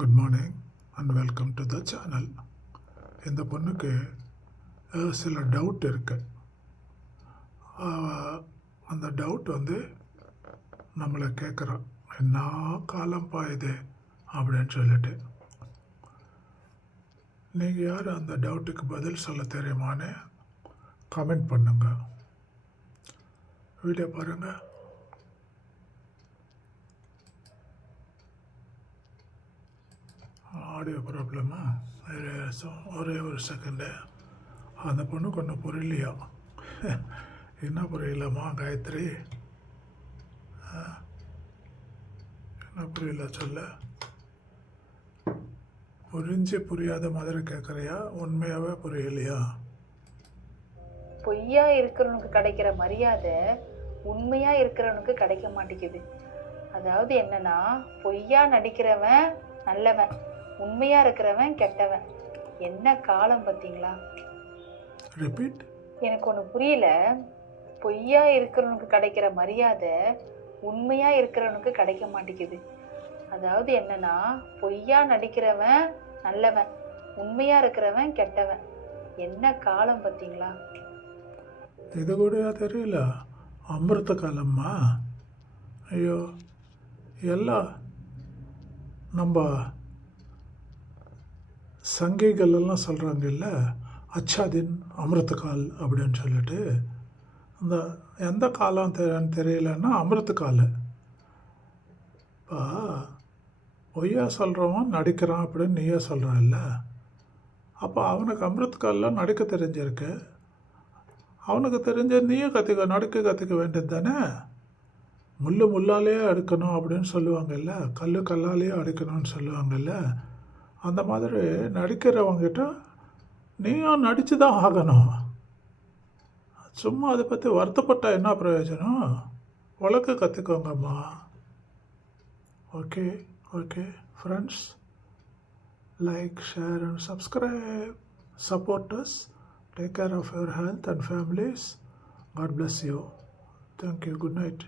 Good morning and welcome to the channel. இந்த பொண்ணுக்கு சில டவுட் இருக்கு. அந்த டவுட் நம்மளை கேட்குறான், என்ன காலம்பா இது அப்படின்னு சொல்லிட்டு. நீங்கள் யார் அந்த டவுட்டுக்கு பதில் சொல்ல தெரியுமான்னு கமெண்ட் பண்ணுங்க. வீடியோ பாருங்கள். ஆடியோ ப்ராப்ளமா? ஒரே ஒரு செகண்டு. அந்த பொண்ணுக்கு ஒன்றும் புரியலையா? என்ன புரியலம்மா காயத்ரி? என்ன புரியல சொல்ல? புரியாத மாதிரி கேட்குறியா? உண்மையாகவே புரியலையா? பொய்யா இருக்கிறவனுக்கு கிடைக்கிற மரியாதை உண்மையா இருக்கிறவனுக்கு கிடைக்க மாட்டேங்குது. அதாவது என்னன்னா, பொய்யா நடிக்கிறவன் நல்லவன், உண்மையா இருக்கிறவன் கெட்டவன். என்ன காலம் பார்த்தீங்களா? ரிப்பீட். எனக்கு ஒன்று புரியல. பொய்யா இருக்கிறவனுக்கு கிடைக்கிற மரியாதை உண்மையா இருக்கிறவனுக்கு கிடைக்க மாட்டேங்குது. அதாவது என்னன்னா, பொய்யா நடிக்கிறவன் நல்லவன், உண்மையா இருக்கிறவன் கெட்டவன். என்ன காலம் பார்த்தீங்களா? இது கூட தெரியல. அமிர்த காலம்மா. ஐயோ, எல்லாம் நம்ம சங்கிகள் எல்லாம் சொல்கிறாங்கல்ல, அச்சாதின் அமிர்தகால் அப்படின்னு சொல்லிட்டு. அந்த எந்த காலம் தெரியலன்னா அமிர்த கால். இப்போ பொய்யா சொல்கிறவன் நடிக்கிறான் அப்படின்னு நீயே சொல்கிறான்ல, அப்போ அவனுக்கு அமிர்த காலில் நடிக்க தெரிஞ்சிருக்கு. அவனுக்கு தெரிஞ்ச நீயே நடிக்க வேண்டியது தானே. முள்ளாலே அடுக்கணும் அப்படின்னு சொல்லுவாங்கல்ல, கல்லாலேயே அடிக்கணும்னு சொல்லுவாங்கல்ல. அந்த மாதிரி நடிக்கிறவங்கிட்ட நீயும் நடித்து தான் ஆகணும். சும்மா அதை பற்றி வருத்தப்பட்ட என்ன பிரயோஜனம்? வழக்கு கற்றுக்கோங்கம்மா. Okay friends, like, share and subscribe. Support us. Take care of your health and families. God bless you. Thank you. Good night.